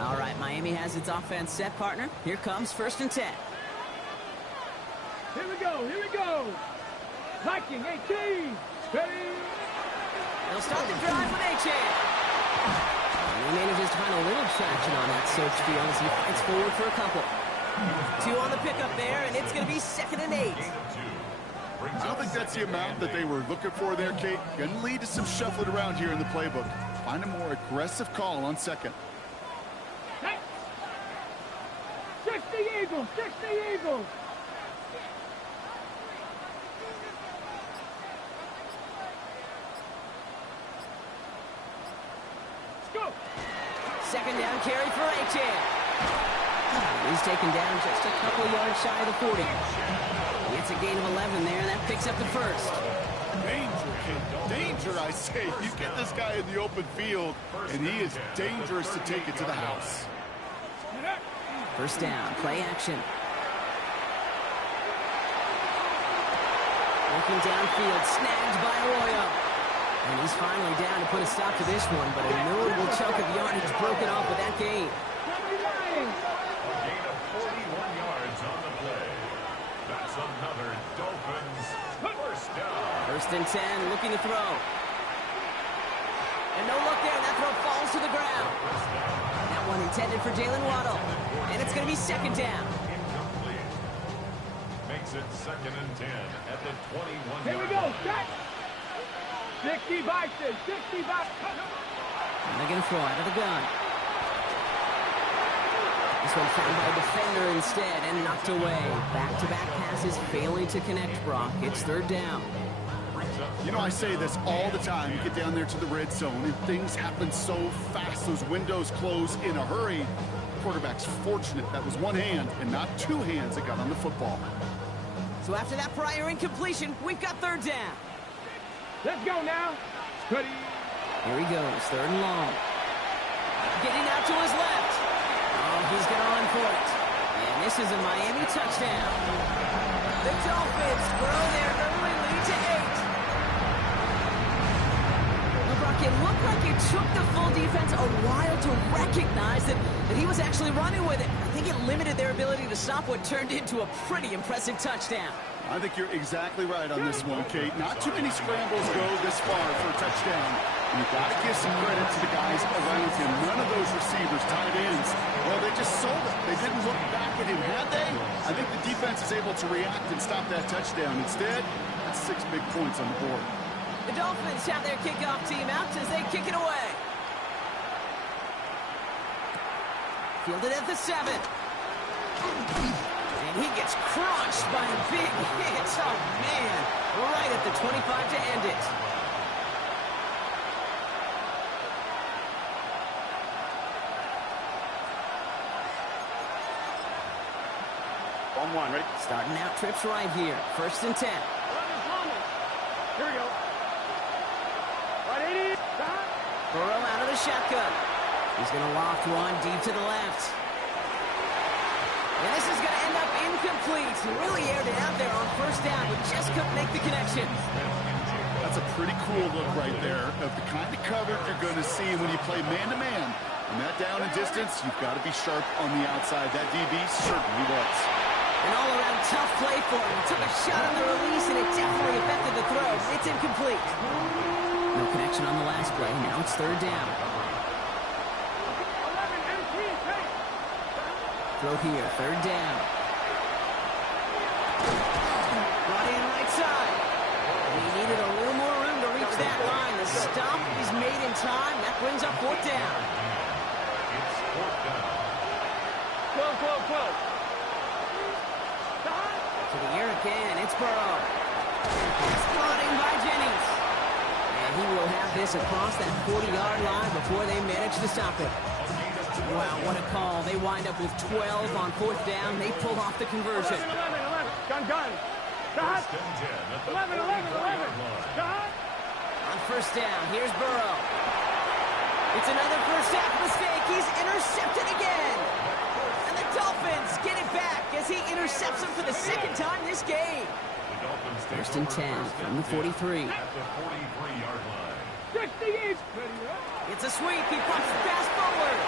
All right, Miami has its offense set, partner. Here comes 1st and 10. Here we go. Viking, 18. Ready. They'll start the drive with A-Chain. He manages to find a little traction on that search field as he fights forward for a couple. 2 on the pickup there, and it's going to be 2nd and 8. I don't think that's the amount that they were looking for there, Kate. Going to lead to some shuffling around here in the playbook. Find a more aggressive call on 2nd. 60 Eagles, 60 Eagles. Let's go. 2nd down carry for A-Chain. He's taken down just a couple of yards shy of the 40. It's a gain of 11 there, and that picks up the 1st. Danger, I say. You get this guy in the open field, and he is dangerous to take it to the house. 1st down, play action. Looking downfield, snagged by Arroyo. And he's finally down to put a stop to this one, but a notable chunk of yardage broken off with that gain. A gain of 41 yards on the play. That's another Dolphins 1st down. 1st and 10, looking to throw. And no look there, that throw falls to the ground. That one intended for Jalen Waddle. And it's going to be 2nd down. Incomplete. Makes it 2nd and 10 at the 21-yard Here we go, set. 60 Bison, 60 Bison. And they're going to throw out of the gun. This one found by a defender instead and knocked away. Back-to-back passes failing to connect, Brock. It's 3rd down. You know, I say this all the time. You get down there to the red zone, and things happen so fast. Those windows close in a hurry. The quarterback's fortunate that was one hand and not 2 hands that got on the football. So after that prior incompletion, we've got 3rd down. Let's go now. Ready. Here he goes, 3rd and long. Getting out to his left. Oh, he's going to run for it. And this is a Miami touchdown. The Dolphins grow their early lead to 8. Brock, it looked like it took the full defense a while to recognize that he was actually running with it. I think it limited their ability to stop what turned into a pretty impressive touchdown. I think you're exactly right on this one, Kate. Not too many scrambles go this far for a touchdown. And you've got to give some credit to the guys around him. None of those receivers, tight ends, well, they just sold it. They didn't look back at him, had they? I think the defense is able to react and stop that touchdown. Instead, that's 6 big points on the board. The Dolphins have their kickoff team out as they kick it away. Fielded at the 7. And he gets crushed by a big hit. Oh, man. Right at the 25 to end it. On 1, ready? Starting out trips right here. 1st and 10. Here we go. Burrow out of the shotgun. He's going to loft one deep to the left. And this is going to end up incomplete. He really aired it out there on 1st down, but just couldn't make the connection. That's a pretty cool look right there of the kind of cover you're going to see when you play man-to-man. And that down and distance, you've got to be sharp on the outside. That DB certainly was. An all-around tough play for him. He took a shot on the release, and it definitely affected the throw. It's incomplete. No connection on the last play. Now it's 3rd down. Throw here, 3rd down. Brought in right side. And he needed a little more room to reach that line. The stop is made in time. That brings up 4th down. It's 4th down. 12. To the air again. It's Burrow. It's brought in by Jennings. And he will have this across that 40-yard line before they manage to stop it. Wow, what a call. They wind up with 12 on 4th down. They pull off the conversion. 11. Gun. 11. On 1st down, here's Burrow. It's another first half mistake. He's intercepted again. And the Dolphins get it back as he intercepts him for the 2nd time this game. 1st and 10 from the 43. At the 43-yard line. 68. It's a sweep. He pops the pass forward.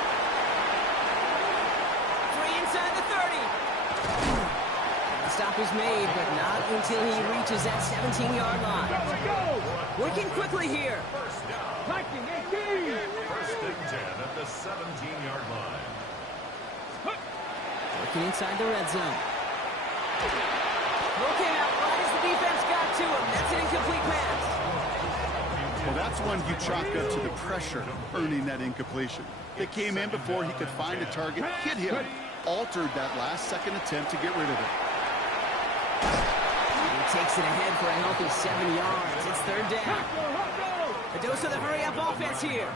is made, but not until he reaches that 17-yard line. Working quickly here. First down. Liking 18. First and 10 at the 17-yard line. Working inside the red zone. Okay, out right as the defense got to him. That's an incomplete pass. Well, that's one you chalk up to the pressure earning that incompletion. They came in before he could find a target, hit him, altered that last-second attempt to get rid of it. He takes it ahead for a healthy 7 yards. It's third down. A dose of the hurry-up offense here.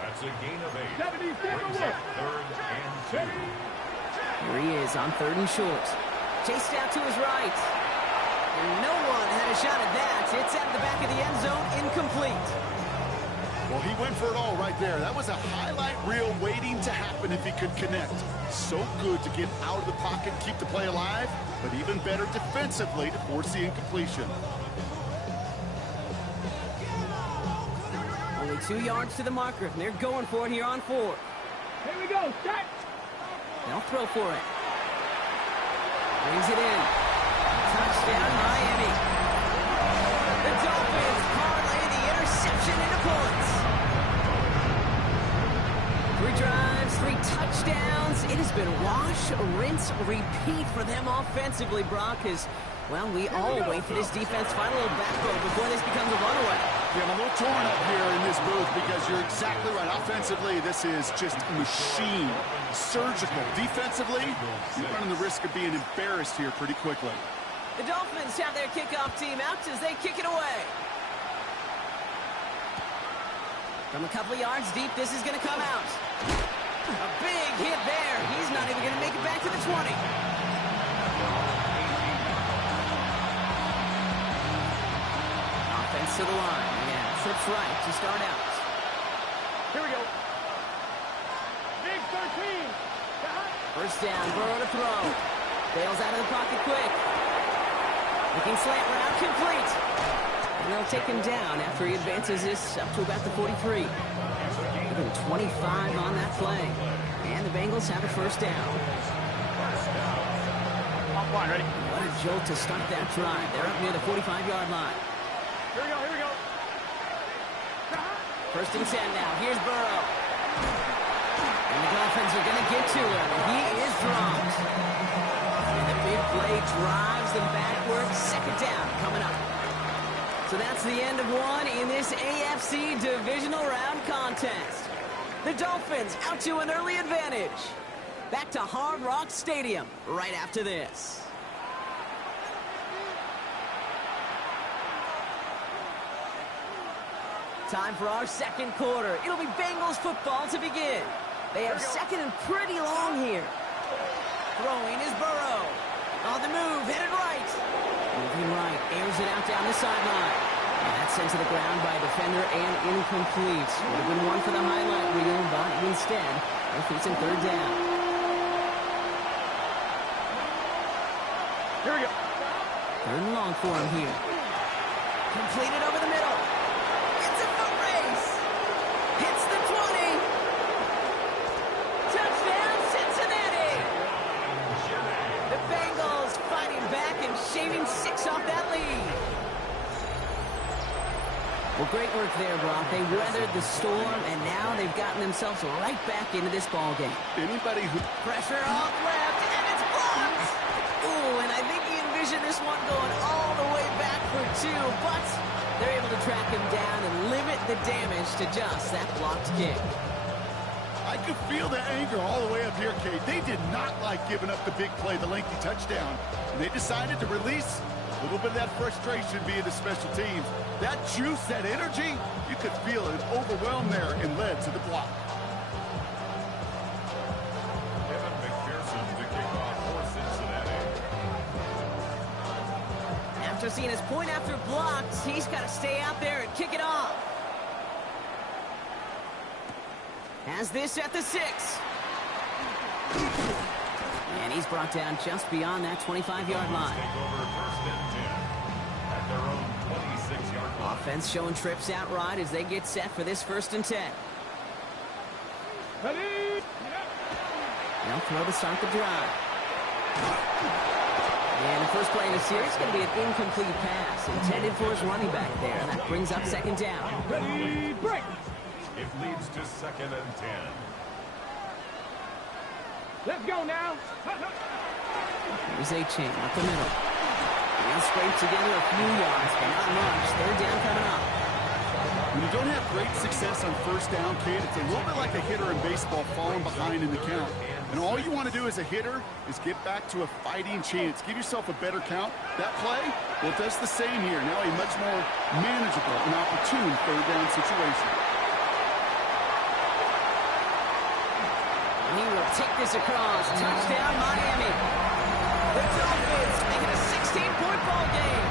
That's a gain of 8. 77 Brings up third and 2. Here he is on third and short. Chased out to his right. And no one had a shot at that. It's at the back of the end zone, incomplete. Well, he went for it all right there. That was a highlight reel waiting to happen if he could connect. So good to get out of the pocket, keep the play alive, but even better defensively to force the incompletion. Only 2 yards to the marker, and they're going for it here on 4. Here we go. Set. They'll throw for it. Brings it in. Touchdown, Miami. The Dolphins parlay the interception into points. 3 drives, 3 touchdowns. It has been wash, rinse, repeat for them offensively, Brock, as, well, we all wait for this defense to find a little backbone before this becomes a runaway. Yeah, I'm a little torn up here in this booth because you're exactly right. Offensively, this is just machine, surgical. Defensively, you're running the risk of being embarrassed here pretty quickly. The Dolphins have their kickoff team out as they kick it away. From a couple of yards deep, this is going to come out. A big hit there. He's not even going to make it back to the 20. Offense to the line. Yeah, trips right to start out. Here we go. Big 13. First down, Burrow to throw. Bails out of the pocket quick. Looking slant route, complete. And they'll take him down after he advances this up to about the 43. Even 25 on that play. And the Bengals have a first down. Line, ready? What a jolt to start that drive. They're up near the 45-yard line. Here we go, here we go. First and 10 now. Here's Burrow. And the Dolphins are going to get to him. He is dropped. And the big play drives them backwards. Second down coming up. So that's the end of one in this AFC divisional round contest. The Dolphins out to an early advantage. Back to Hard Rock Stadium right after this. Time for our second quarter. It'll be Bengals football to begin. They have second and pretty long here. Throwing is Burrow. On the move, headed right. Moving right, airs it out down the sideline. And that's sent to the ground by a defender and incomplete. Would have been one for the highlight reel, but instead, they're facing third down. Here we go. Third and long for him here. Completed over the middle. It's a foot race. Hits the 20. Touchdown, Cincinnati. The Bengals fighting back and shaving 6 off that lead. Well, great work there, Brock. They weathered the storm, and now they've gotten themselves right back into this ballgame. Anybody who... Pressure off left, and it's blocked. Ooh, and I think he envisioned this one going all the way back for 2, but they're able to track him down and limit the damage to just that blocked kick. I could feel the anger all the way up here, Kate. They did not like giving up the big play, the lengthy touchdown. And they decided to release a little bit of that frustration via the special teams. That juice, that energy, you could feel it overwhelmed there and led to the block. Kevin McPherson to kick off for Cincinnati. After seeing his point after blocked, he's got to stay out there and kick it off. Has this at the 6. And he's brought down just beyond that 25-yard line. Take over first and 10 at their own 26-yard line. Offense showing trips out right as they get set for this first and 10. Ready? They'll throw to start the drive. And the first play in the series is going to be an incomplete pass intended for his running back there. And that brings up second down. Ready, break. It leads to 2nd and 10. Let's go now. Here's A-Chain up the middle. He'll scrape together a few yards, but not much. Third down coming up. When you don't have great success on first down, Kate, it's a little bit like a hitter in baseball falling behind in the count. And all you want to do as a hitter is get back to a fighting chance. Give yourself a better count. That play, well, it does the same here. Now a much more manageable and opportune third down situation. He will take this across. Touchdown, Miami. The Dolphins make it a 16-point ball game.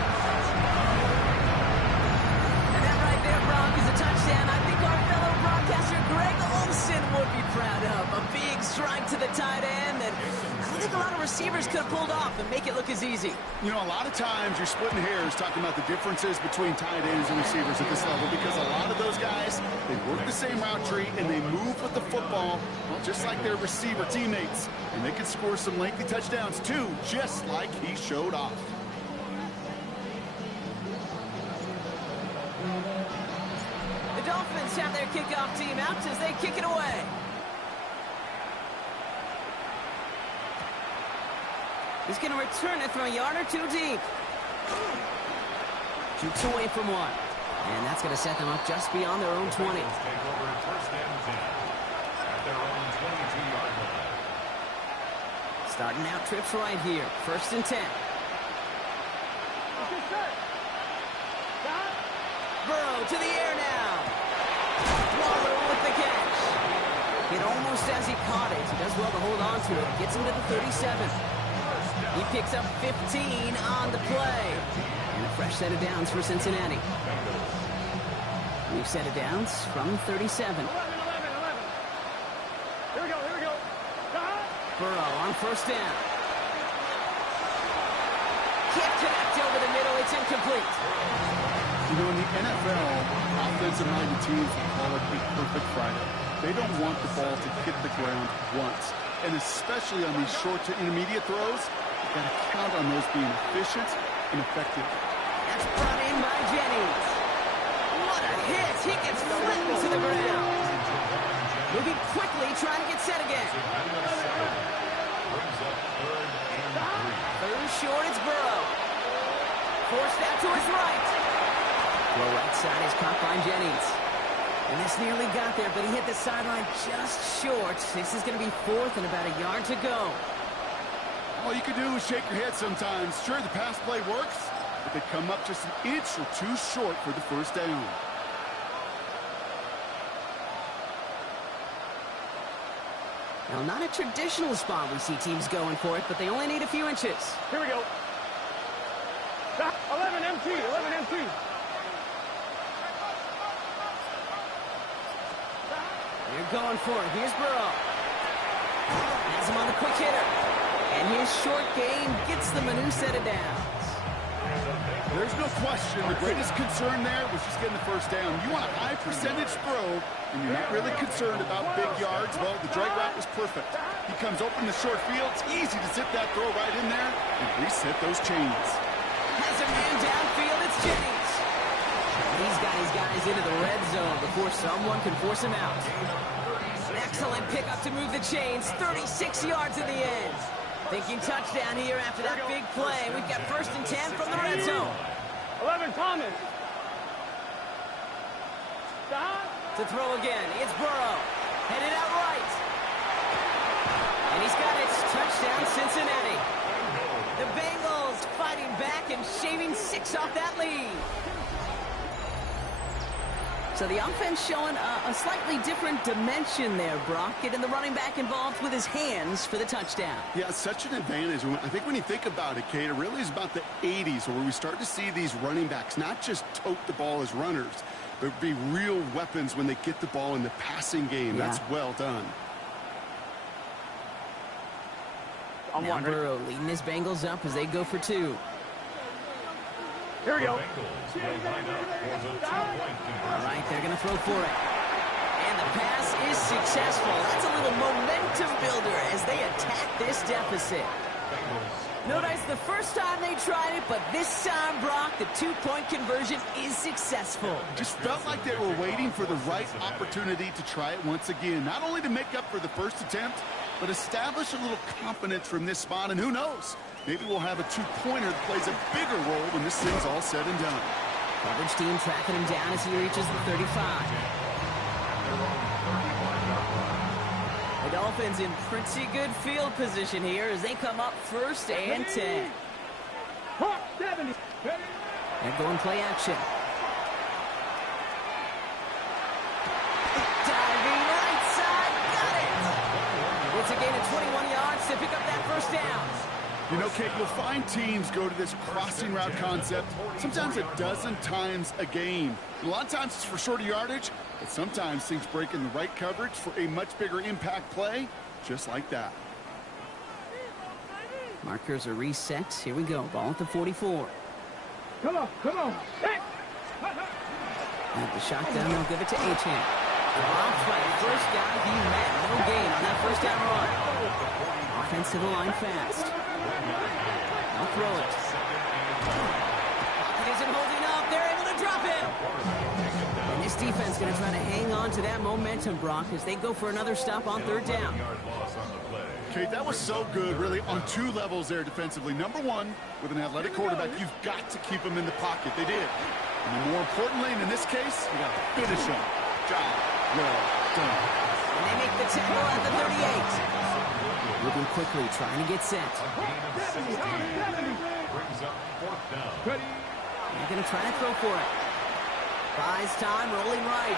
And that right there, Brock, is a touchdown I think our fellow broadcaster Greg Olsen would be proud of. A big strike to the tight end that I don't think a lot of receivers could have pulled off and make it look as easy. You know, a lot of times you're splitting hairs talking about the differences between tight ends and receivers at this level because a lot of those guys, they work the same route tree and they move with the football, well, just like their receiver teammates. And they can score some lengthy touchdowns too, just like he showed off. The Dolphins have their kickoff team out as they kick it away. He's going to return it from a yard or two deep. Shoots away from one. And that's going to set them up just beyond their own 20. Take over 1st and 10 at their own 22-yard line. Starting out trips right here. 1st and 10. Burrow to the air now. Waller with the catch. Hit almost as he caught it. He does well to hold on to it. Gets him to the 37. He picks up 15 on the play. And a fresh set of downs for Cincinnati. New set of downs from 37. 11. Here we go. Burrow on 1st down. Can't connect over the middle. It's incomplete. You know, in the NFL, offensive-minded teams call it a perfect Friday. They don't want the ball to hit the ground once. And especially on these short to intermediate throws, you've got to count on those being efficient and effective. That's brought in by Jennings. What a hit. He gets flattened to the ground. Moving quickly, trying to get set again. Brings up 3rd and 3. Third short, it's Burrow. Forced out to his right. Low right side is caught by Jennings. And this nearly got there, but he hit the sideline just short. This is going to be 4th and about a yard to go. All you can do is shake your head sometimes. Sure, the pass play works, but they come up just an inch or two short for the 1st down. Now, not a traditional spot we see teams going for it, but they only need a few inches. Here we go. 11 MT. They're going for it. Here's Burrow. Has him on the quick hitter. And his short game gets them a new set of downs. There's no question the greatest concern there was just getting the 1st down. You want a high percentage throw, and you're not really concerned about big yards. Well, the drag route was perfect. He comes open the short field. It's easy to zip that throw right in there and reset those chains. Has a man downfield. It's Jennings. He's got his guys into the red zone before someone can force him out. An excellent pickup to move the chains. 36 yards in the end. Thinking touchdown here after that big play. We've got 1st and 10 from the red zone. 11 Thomas. To throw again. It's Burrow. Headed out right. And he's got it. Touchdown, Cincinnati. The Bengals fighting back and shaving 6 off that lead. So the offense showing a slightly different dimension there, Brock. Getting the running back involved with his hands for the touchdown. Yeah, such an advantage. I think when you think about it, Kate, it really is about the 80s where we start to see these running backs not just tote the ball as runners, but be real weapons when they get the ball in the passing game. Yeah. That's well done. Now Burrow leading his Bengals up as they go for 2. Here we go. Bengals will line up for the 2-point All conversion. right, they're going to throw for it. And the pass is successful. That's a little momentum builder as they attack this deficit. Bengals No dice the first time they tried it, but this time, Brock, the two-point conversion is successful. Just felt like they were waiting for the right opportunity to try it once again. Not only to make up for the first attempt, but establish a little confidence from this spot. And who knows, maybe we'll have a two-pointer that plays a bigger role when this thing's all said and done. Coverage team tracking him down as he reaches the 35. The Dolphins in pretty good field position here as they come up first and 10. 70. And going play action. Diving right side, got it! It's a gain of 21 yards to pick up that first down. You know, Kate, you'll find teams go to this crossing route concept sometimes a dozen times a game. A lot of times it's for shorter yardage, but sometimes things break in the right coverage for a much bigger impact play, just like that. Markers are reset. Here we go. Ball at the 44. Come on, come on. Hey. At the shotgun, they'll give it to Achane. Dropped by the first guy, he met. No gain on that first down run. Offense to the line fast. They'll throw it. It isn't holding up. They're able to drop it. And this defense going to try to hang on to that momentum, Brock, as they go for another stop on third down. Kate, that was so good, really, on two levels there defensively. Number one, with an athletic quarterback, you've got to keep him in the pocket. They did. And then more importantly, and in this case, you got to finish him. Job well done. And they make the tackle at the 38. Moving quickly, trying to get set. Brings up fourth down. They're going to try to throw for it. Buys time, rolling right.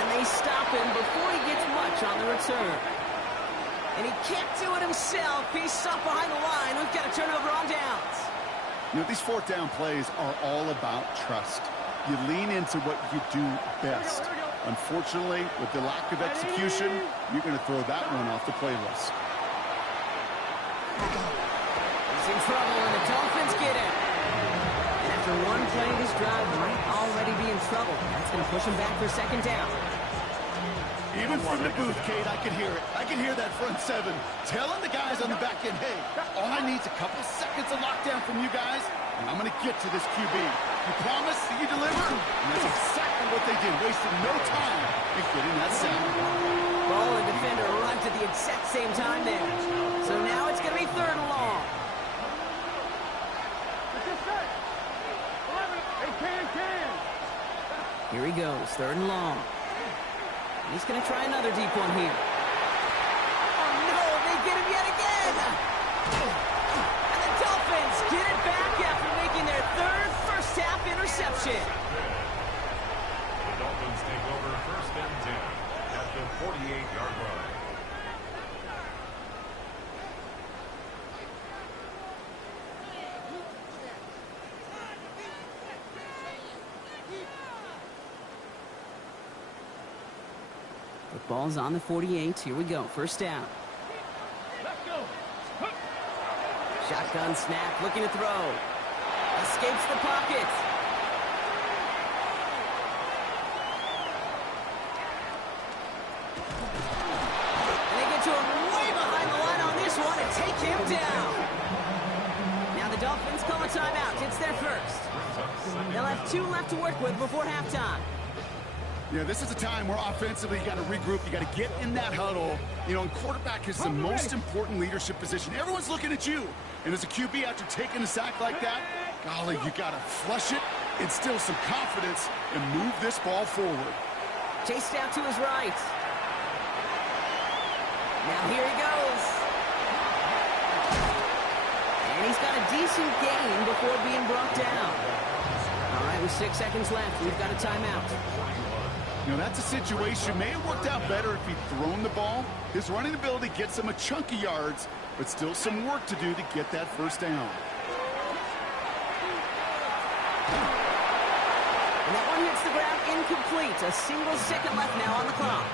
And they stop him before he gets much on the return. And he can't do it himself. He's stuck behind the line. We've got a turnover on downs. You know, these fourth down plays are all about trust. You lean into what you do best. Unfortunately, with the lack of execution, you're going to throw that one off the playlist. He's in trouble, and the Dolphins get him. And after one play, this drive might already be in trouble. That's going to push him back for second down. Even from the booth, Kate, I can hear it. I can hear that front seven telling the guys on the back end, hey, all I need is a couple seconds of lockdown from you guys, and I'm going to get to this QB. You promise that you deliver? And that's exactly what they did, wasting no time in getting that sack. Ball and defender arrived at the exact same time there. So now it's going to be third and long. Here he goes, third and long. He's going to try another deep one here. Oh, no, they get him yet again. And the Dolphins get it back after making their third first-half interception. The Dolphins take over first and 10 at the 48-yard line. The ball's on the 48. Here we go. First down. Shotgun snap. Looking to throw. Escapes the pocket. And they get to him way behind the line on this one and take him down. Now the Dolphins call a timeout. It's their first. They'll have 2 left to work with before halftime. Yeah, this is a time where offensively you got to regroup, you got to get in that huddle. You know, and quarterback is the most important leadership position. Everyone's looking at you. And as a QB, after taking a sack like that, golly, you got to flush it, instill some confidence, and move this ball forward. Chased out to his right. Now here he goes. And he's got a decent gain before being brought down. All right, with 6 seconds left, we've got a timeout. You know, that's a situation. May have worked out better if he'd thrown the ball. His running ability gets him a chunk of yards, but still some work to do to get that first down. And that one hits the ground incomplete. A single second left now on the clock.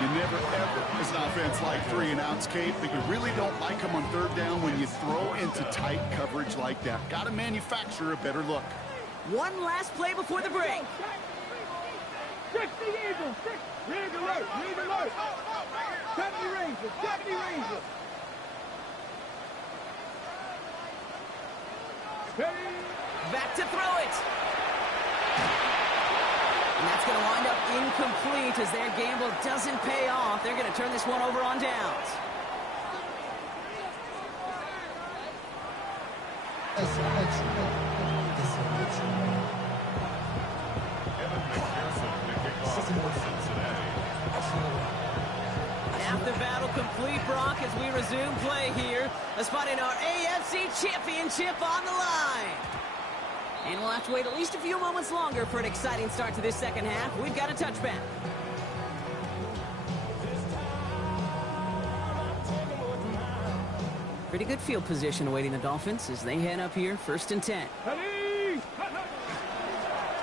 You never, ever, as an offense, like 3 and outs, Kate, but you really don't like them on third down when you throw into tight coverage like that. Got to manufacture a better look. One last play before the break. 60 Eagles, 6. Rig alert, rig alert. 70 Rangers, 70 Rangers. Back to throw it. And that's going to wind up incomplete as their gamble doesn't pay off. They're going to turn this one over on downs. Half the battle complete, Brock, as we resume play here. A spot in our AFC Championship on the line. And we'll have to wait at least a few moments longer for an exciting start to this second half. We've got a touchback. Pretty good field position awaiting the Dolphins as they head up here, 1st and 10.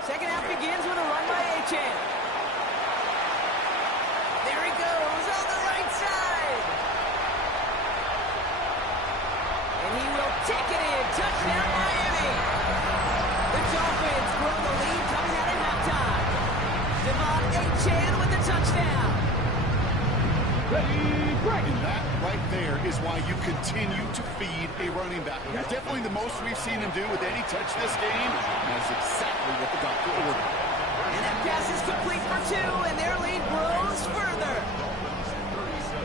Second half begins with a run by Achane. There he goes on the right side. And he will take it in. Touchdown, Miami. The Dolphins grow the lead coming out at halftime. Devon Achane with the touchdown. And that right there is why you continue to feed a running back. Definitely the most we've seen him do with any touch this game. That's exactly what the doctor ordered. And that pass is complete for 2, and their lead grows further.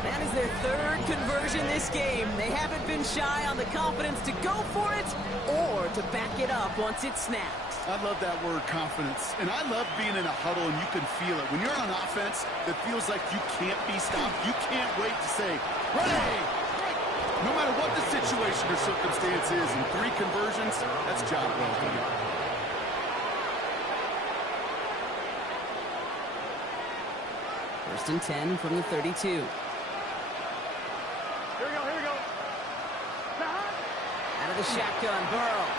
That is their 3rd conversion this game. They haven't been shy on the confidence to go for it or to back it up once it snaps. I love that word, confidence. And I love being in a huddle and you can feel it. When you're on offense, it feels like you can't be stopped. You can't wait to say, "Ready!" No matter what the situation or circumstance is, in 3 conversions, that's job well done. First and 10 from the 32. Here we go. Out of the shotgun, Burrow.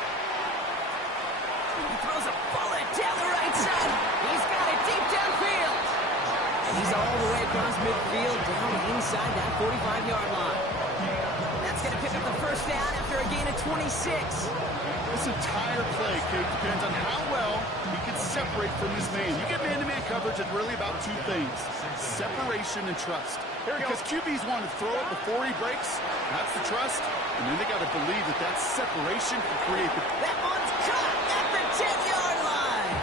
He throws a bullet down the right side. He's got it deep downfield. And he's all the way across midfield down inside that 45-yard line. That's going to pick up the first down after a gain of 26. This entire play, Kate, depends on how well he can separate from his man. You get man-to-man coverage, it's really about 2 things: separation and trust. Because QBs want to throw it before he breaks. That's the trust. And then they got to believe that that separation can create the... That one's caught at the 10-yard line.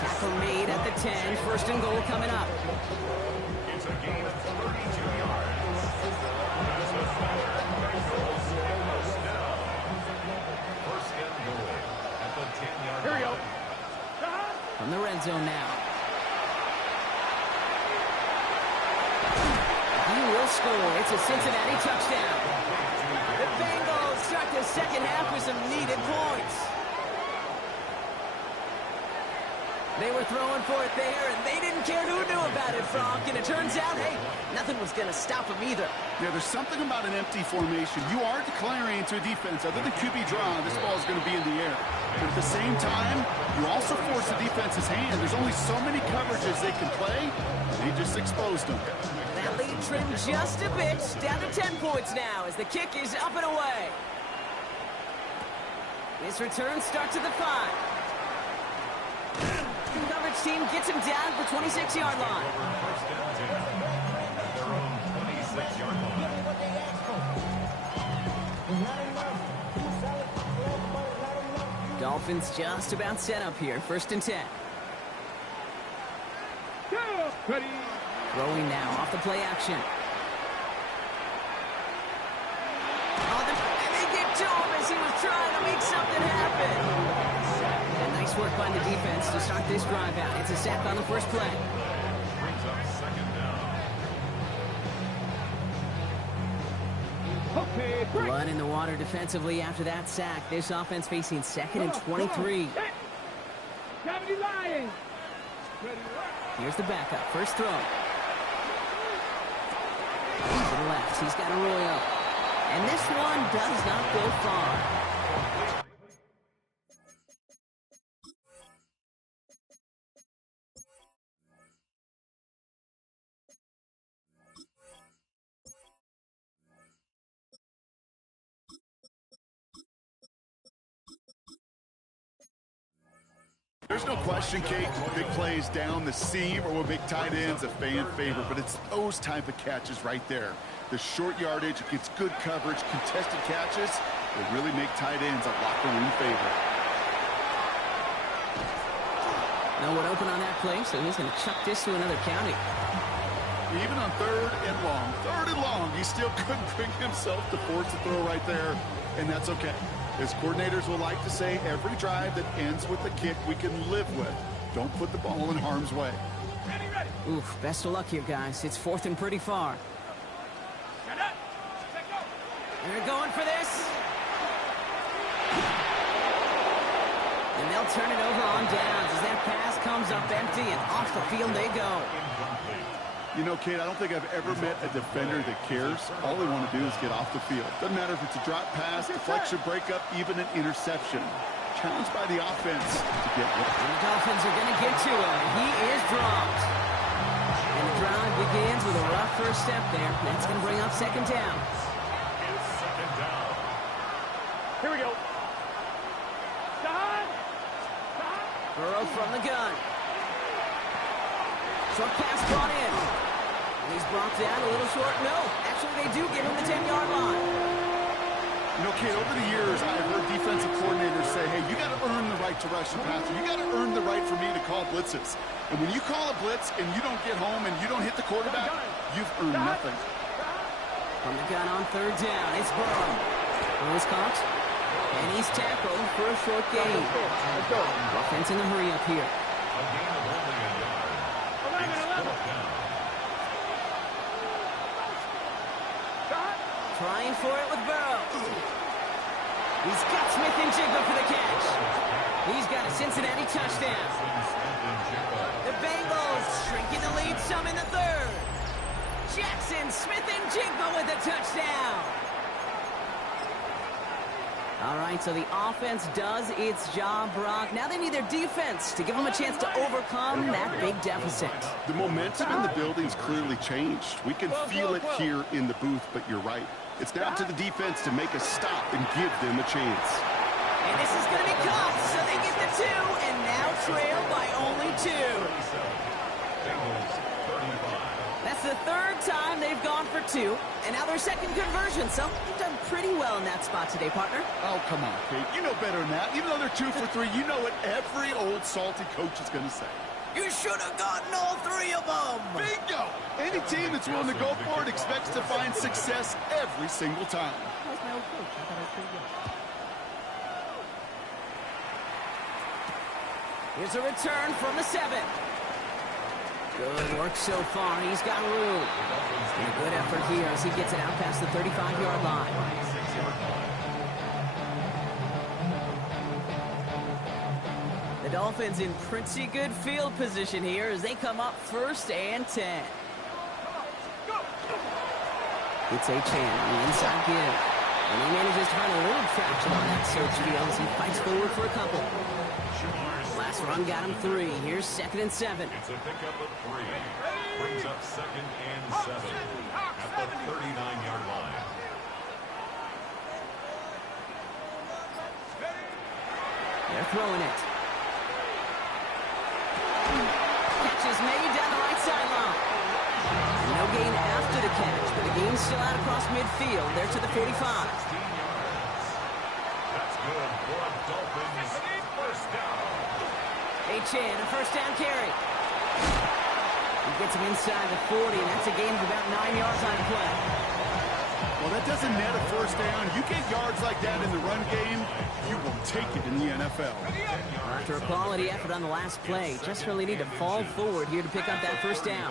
Tackle made at the 10. First and goal coming up. It's a gain of 32 yards. As the Bengals get us down. First and goal at the 10-yard line. Here we go. From the red zone now. He will score. It's a Cincinnati touchdown. The Bengals start the second half with some needed points. They were throwing for it there, and they didn't care who knew about it, Frank. And it turns out, hey, nothing was going to stop them either. Yeah, there's something about an empty formation. You are declaring to a defense, other than QB draw, this ball is going to be in the air. But at the same time, you also force the defense's hand. There's only so many coverages they can play, and they just exposed them. That lead trimmed just a bit, down to 10 points now as the kick is up and away. This return starts at the 5. Coverage team gets him down at the 26-yard line. First and 10 at their own 26-yard line. Dolphins just about set up here. First and 10. Ready. Throwing now off the play action. And they get to him as he was trying to make something happen. And nice work by the defense to start this drive out. It's a sack on the first play. Brings up second down. Okay, break. Blood in the water defensively after that sack. This offense facing 2nd and 23. 70 Lions. Here's the backup. First throw. To the left. He's got Arroyo. And this one does not go far. There's no question, Kate, big plays down the seam or with big tight ends, a fan favorite, but it's those type of catches right there. The short yardage against good coverage, contested catches, They really make tight ends a locker room favorite. No one open on that play, so he's going to chuck this to another county. Even on third and long, he still couldn't bring himself to force a throw right there, and that's okay. As coordinators will like to say, every drive that ends with a kick we can live with. Don't put the ball in harm's way. Oof, best of luck here, guys. It's 4th and pretty far. They're going for this. And they'll turn it over on downs as that pass comes up empty, and off the field they go. You know, Kate, I don't think I've ever met a defender that cares. All they want to do is get off the field. Doesn't matter if it's a drop pass, deflection, breakup, even an interception. Challenged by the offense to get one. And the Dolphins are going to get to him. He is dropped. And the drive begins with a rough first step there. That's going to bring up 2nd down. Here we go. Burrow from the gun. Short pass brought in. And he's brought down a little short. No, actually they do give him the 10-yard line. You know, Kate, over the years, I've heard defensive coordinators say, hey, you got to earn the right to rush the passer. You got to earn the right for me to call blitzes. And when you call a blitz and you don't get home and you don't hit the quarterback, you've earned nothing. From the gun on 3rd down, it's Burrow. Burrow's caught. And he's tackled for a short gain. Let's go. Offense in a hurry up here. Trying for it with Burrow. He's got Smith and Jigba for the catch. He's got a Cincinnati touchdown. The Bengals shrinking the lead some in the 3rd. Jackson Smith and Jigba with a touchdown. All right, so the offense does its job, Brock. Now they need their defense to give them a chance to overcome that big deficit. The momentum in the building's clearly changed. We can feel it here in the booth, but you're right. It's down to the defense to make a stop and give them a chance. And this is going to be caught, so they get the 2 and now trail by only 2. That's the 3rd time they've gone for 2, and now their 2nd conversion, so they've done pretty well in that spot today, partner. Oh, come on, Kate. You know better than that. Even though they're 2 for 3, you know what every old salty coach is going to say. You should have gotten all 3 of them. Bingo! Any team that's willing to go for it expects to find success every single time. How's my old coach? I thought I was pretty good. Here's a return from the 7. Good work so far. He's got room. And a good effort here as he gets it out past the 35-yard line. The Dolphins in pretty good field position here as they come up 1st and 10. It's Achane on the inside give. And he manages to find a little traction on that search field as he fights forward for a couple. Last run got him 3. Here's 2nd and 7. It's a pickup of 3. Brings up 2nd and 7 at the 39-yard line. They're throwing it. Catch is made down the right sideline. No gain after the catch, but the game's still out across midfield. They're to the 45. That's good for a Dolphins first down. Achane, a 1st down carry. He gets him inside the 40, and that's a gain of about 9 yards on play. Well, that doesn't net a 1st down. You get yards like that in the run game, you will take it in the NFL. After a quality effort on the last play, just really need to fall forward here to pick up that 1st down.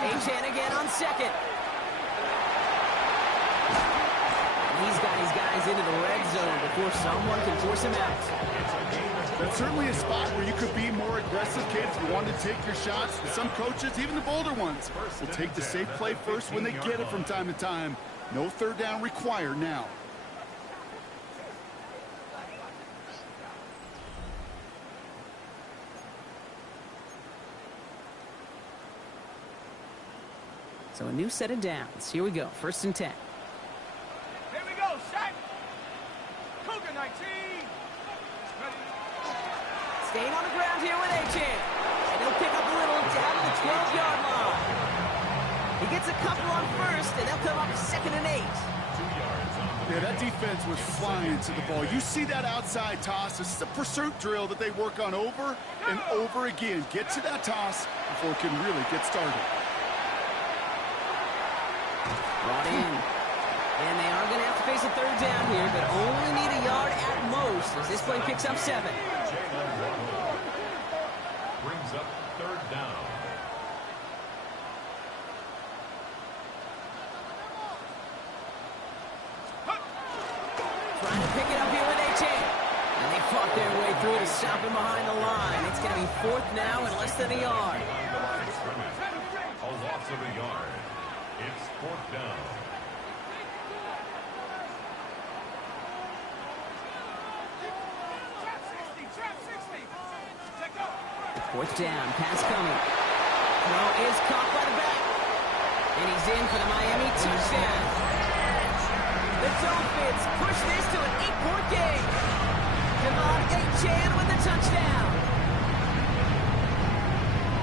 Achane again on 2nd. He's got his guys into the red zone before someone can force him out. That's certainly a spot where you could be more aggressive, kids. You want to take your shots. Some coaches, even the bolder ones, will take the safe play first when they get it from time to time. No 3rd down required now. So a new set of downs. Here we go. 1st and 10. Here we go, set. Cougar 19. Staying on the ground here with Achan. And he'll pick up a little down to the 12-yard line. He gets a couple on first, and they'll come up 2nd and 8. Yeah, that defense was flying to the ball. You see that outside toss. This is a pursuit drill that they work on over and over again. Get to that toss before it can really get started. Brought in. And they are going to have to face a 3rd down here, but only need a yard at most as this play picks up 7. Brings up 3rd down. Trying to pick it up here with Achan. And they fought their way through to stop him behind the line. It's going to be 4th now and less than a yard. A loss of a yard. It's 4th down. Fourth down, pass coming. Throw is caught by the back. And he's in for the Miami touchdown. The Dolphins push this to an 8-point game. Devon Achan with the touchdown.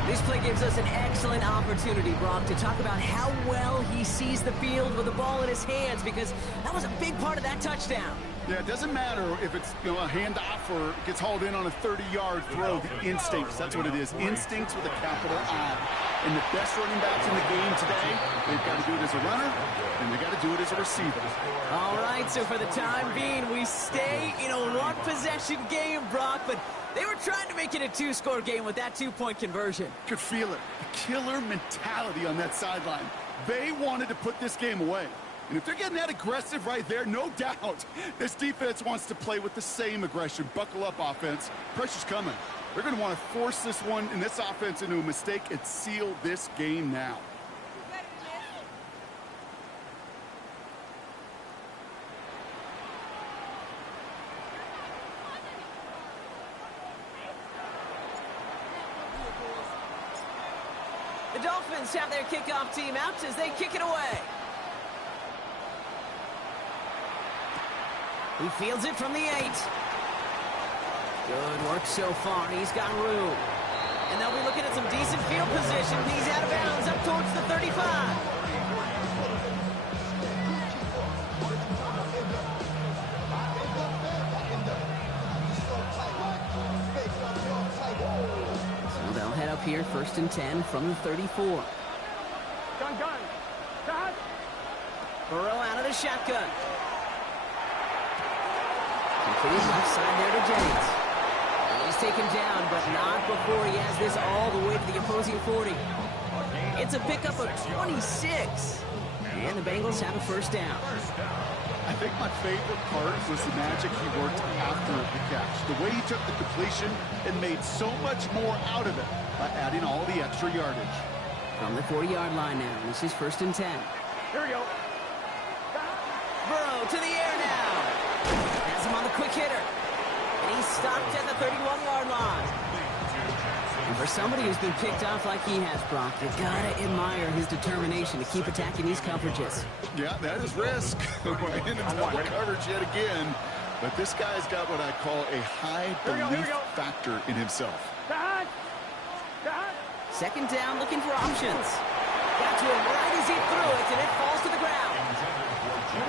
This play gives us an excellent opportunity, Brock, to talk about how well he sees the field with the ball in his hands, because that was a big part of that touchdown. Yeah, it doesn't matter if it's a handoff or gets hauled in on a 30-yard throw. The instincts, that's what it is. Instincts with a capital I. And the best running backs in the game today, they've got to do it as a runner, and they've got to do it as a receiver. All right, so for the time being, we stay in a one-possession game, Brock, but they were trying to make it a 2-score game with that 2-point conversion. Could feel it. The killer mentality on that sideline. They wanted to put this game away. And if they're getting that aggressive right there, no doubt, this defense wants to play with the same aggression. Buckle up, offense. Pressure's coming. They're going to want to force this one and this offense into a mistake and seal this game now. The Dolphins have their kickoff team out as they kick it away. He fields it from the 8. Good work so far. He's got room. And they'll be looking at some decent field position. He's out of bounds up towards the 35. So they'll head up here 1st and 10 from the 34. Gun. Burrow out of the shotgun. Completed left side there to Jennings. And he's taken down, but not before he has this all the way to the opposing 40. It's a pickup of 26. And the Bengals have a 1st down. I think my favorite part was the magic he worked after the catch. The way he took the completion and made so much more out of it by adding all the extra yardage. From the 40-yard line now. This is 1st and 10. Here we go. Burrow to the air now. Has him on the quick hitter. And he's stopped at the 31-yard line. And for somebody who's been picked off like he has, Brock, you gotta admire his determination to keep attacking these coverages. Yeah, that is risk. In double coverage yet again. But this guy's got what I call a high belief factor in himself. 2nd down, looking for options. Got to him right as he threw it, and it falls to the ground.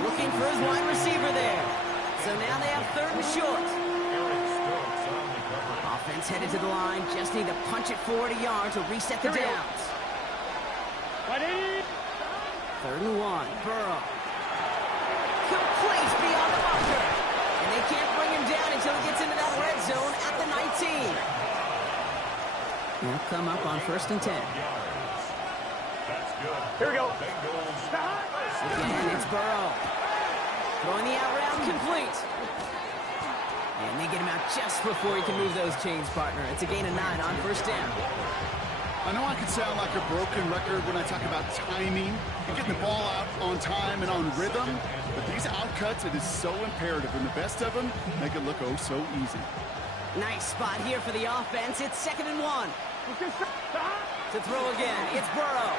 Looking for his wide receiver there. So now they have 3rd and short. Offense headed to the line. Just need to punch it 40 yards to reset the downs. 3rd and 1. Burrow. Complete beyond the marker. And they can't bring him down until he gets into that red zone at the 19. They'll come up on 1st and 10. Here we go. Again, it's Burrow. Throwing the out route complete. And they get him out just before he can move those chains, partner. It's a gain of 9 on 1st down. I know I can sound like a broken record when I talk about timing and getting the ball out on time and on rhythm, but these outcuts, it is so imperative, and the best of them make it look oh so easy. Nice spot here for the offense. It's 2nd and 1. To throw again, it's Burrow.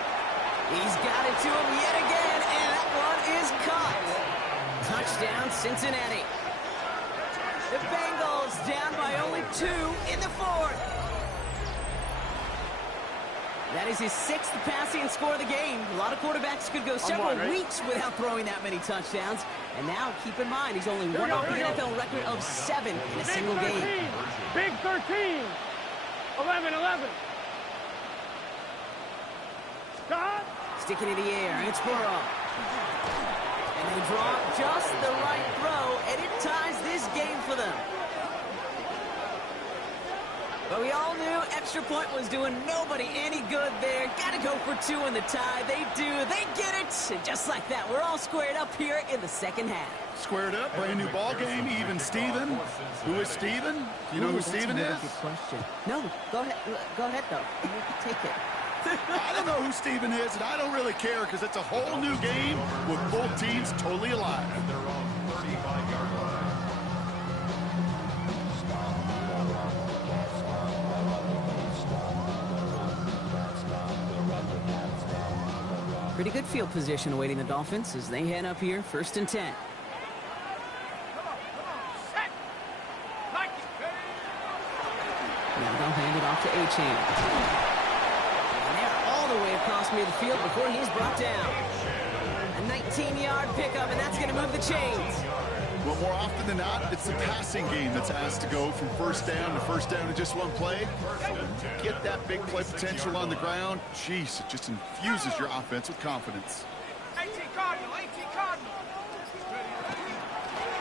He's got it to him yet again, and that one is caught. Touchdown, Cincinnati. The Bengals Eagles down by only 2 in the fourth. That is his 6th passing score of the game. A lot of quarterbacks could go several weeks without throwing that many touchdowns. And now, keep in mind, he's only one off the NFL record of 7 in a single game. Big 13. 11. Stop. Sticking in the air, it's Burrow. And they draw just the right throw, and it ties this game for them. But we all knew extra point was doing nobody any good there. Got to go for 2 in the tie. They do. They get it. And just like that, we're all squared up here in the second half. Squared up, brand new ball game, even Steven. Who is Steven? Do you know who Steven is? That's a good question. No, go ahead. Go ahead, though. Take it. I don't know who Steven is, and I don't really care because it's a whole new game with both teams totally alive. At their own 35-yard line. Pretty good field position awaiting the Dolphins as they head up here, 1st and 10. Now they'll hand it off to A-Chain. And they're all the way across midfield before he's brought down. A 19-yard pickup, and that's going to move the chains. Well, more often than not, it's the passing game that's asked to go from first down in just one play. So when you get that big play potential on the ground, jeez, it just infuses your offense with confidence. 18 Cardinal.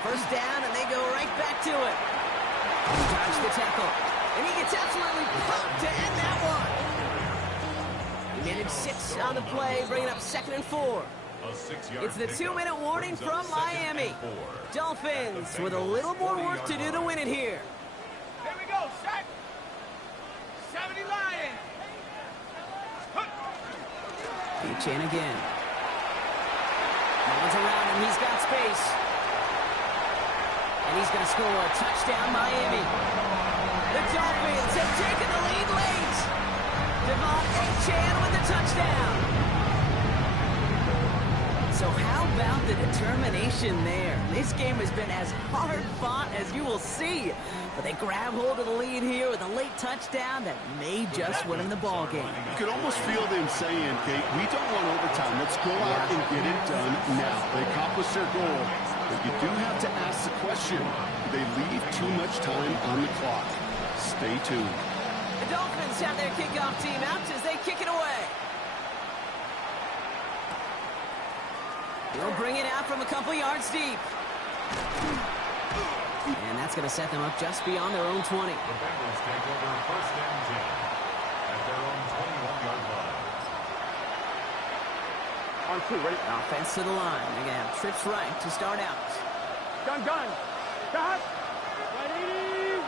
First down, and they go right back to it. He dodged the tackle, and he gets absolutely pumped to end that one. He managed 6 on the play, bringing up 2nd and 4. It's the 2-minute warning from Miami. Dolphins with a little more work to do to win it here. Here we go, set. 70 Lions. A-Chain again. No one's around him. He's got space. And he's going to score a touchdown, Miami. The Dolphins have taken the lead late. Devon A-Chain with the touchdown. So how about the determination there? This game has been as hard-fought as you will see. But they grab hold of the lead here with a late touchdown that may just win them the ball game. You could almost feel them saying, Kate, we don't want overtime. Let's go out and get it done now. They accomplished their goal. But you do have to ask the question, do they leave too much time on the clock? Stay tuned. The Dolphins have their kickoff team out as they kick it away. They'll bring it out from a couple yards deep. And that's going to set them up just beyond their own 20. The Bengals take over 1st and 10 at their own 21-yard line. On 2, ready? Offense to the line. They're going to have trips right to start out. Gun. Stop. Ready.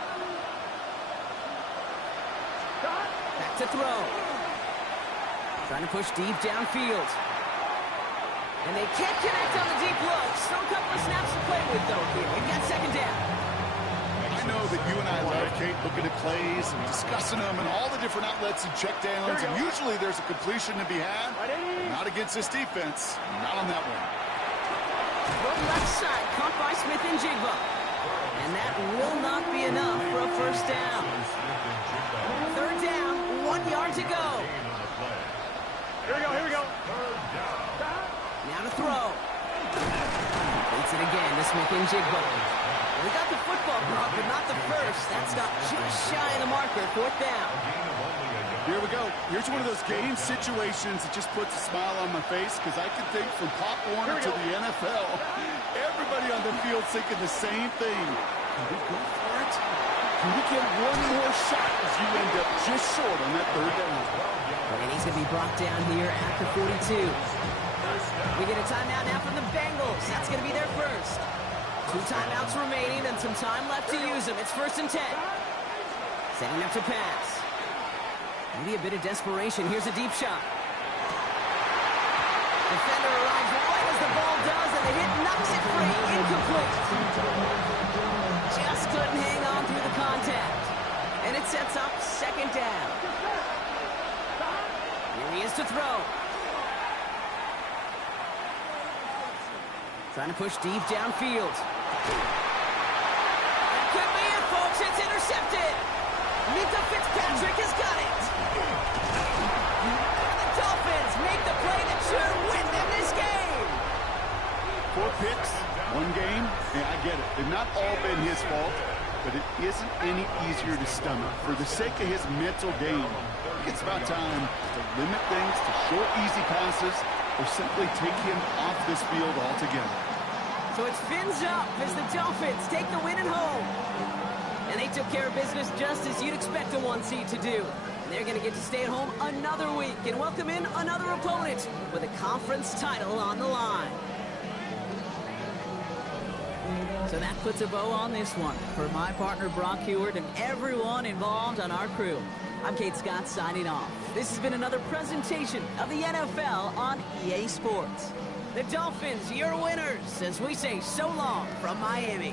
Stop. Back to throw. Trying to push deep downfield. And they can't connect on the deep look. Still a couple of snaps to play with, though, here. We've got 2nd down. I know that you and I love, Kate, looking at plays and discussing them and all the different outlets and checkdowns, and usually there's a completion to be had. Not against this defense. Not on that one. From left side, caught by Smith and Jigba. And that will not be enough for a 1st down. 3rd down, 1 yard to go. Here we go. Now to throw. Completes it again to Smith and Jigba. We got the football block, but not the first. That's not just shy of the marker. 4th down. Here we go. Here's one of those game situations that just puts a smile on my face because I can think from Pop Warner to the NFL. Everybody on the field thinking the same thing. Can we go for it? Can we get one more shot as you end up just short on that 3rd down? And he's going to be brought down here at the 42. We get a timeout now from the Bengals. That's going to be their first. 2 timeouts remaining and some time left to use them. It's 1st and 10. Setting up to pass. Maybe a bit of desperation. Here's a deep shot. Defender arrives right as the ball does, and the hit knocks it free. Incomplete. Just couldn't hang on through the contact. And it sets up 2nd down. Here he is to throw. Trying to push deep downfield. That could be it, folks. looks, it's intercepted. Minka Fitzpatrick has got it. The Dolphins make the play that should win them this game. 4 picks, 1 game. Yeah, I get it. They've not all been his fault, but it isn't any easier to stomach. For the sake of his mental game, I think it's about time to limit things to short, easy passes or simply take him off this field altogether. So it's fins up as the Dolphins take the win at home. And they took care of business just as you'd expect a 1 seed to do. They're going to get to stay at home another week and welcome in another opponent with a conference title on the line. So that puts a bow on this one. For my partner Brock Heward and everyone involved on our crew, I'm Kate Scott signing off. This has been another presentation of the NFL on EA Sports. The Dolphins, your winners, as we say so long from Miami.